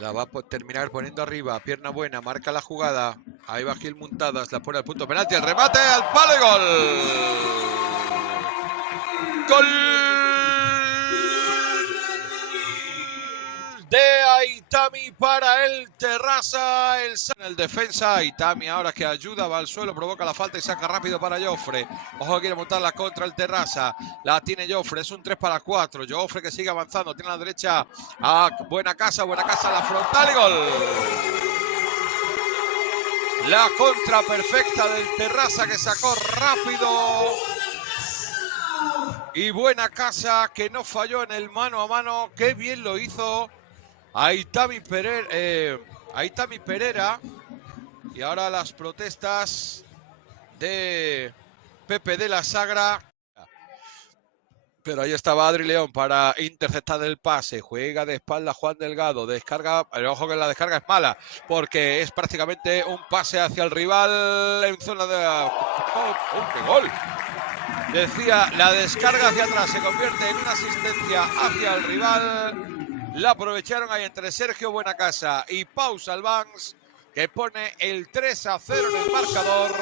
La va a terminar poniendo arriba. Pierna buena, marca la jugada. Ahí va Gil Muntadas, la pone al punto penalti. El remate al palo y gol. Gol de Aitami para el Terrassa. El defensa Aitami ahora que ayuda, va al suelo, provoca la falta y saca rápido para Jofre. Ojo que quiere montarla contra el Terrassa. La tiene Jofre, es un 3-4. Jofre que sigue avanzando, tiene a la derecha a Buena Casa, la frontal y gol. La contra perfecta del Terrassa que sacó rápido. Y Buena Casa que no falló en el mano a mano. Qué bien lo hizo Aitami Pereira. Y ahora las protestas de Pepe de la Sagra. Pero ahí estaba Adri León para interceptar el pase. Juega de espalda Juan Delgado. Descarga. Pero ojo que la descarga es mala. Porque es prácticamente un pase hacia el rival en zona de... ¡qué gol! Decía, la descarga hacia atrás se convierte en una asistencia hacia el rival. La aprovecharon ahí entre Sergio Buenacasa y Pau Salvans, que pone el 3-0 en el marcador.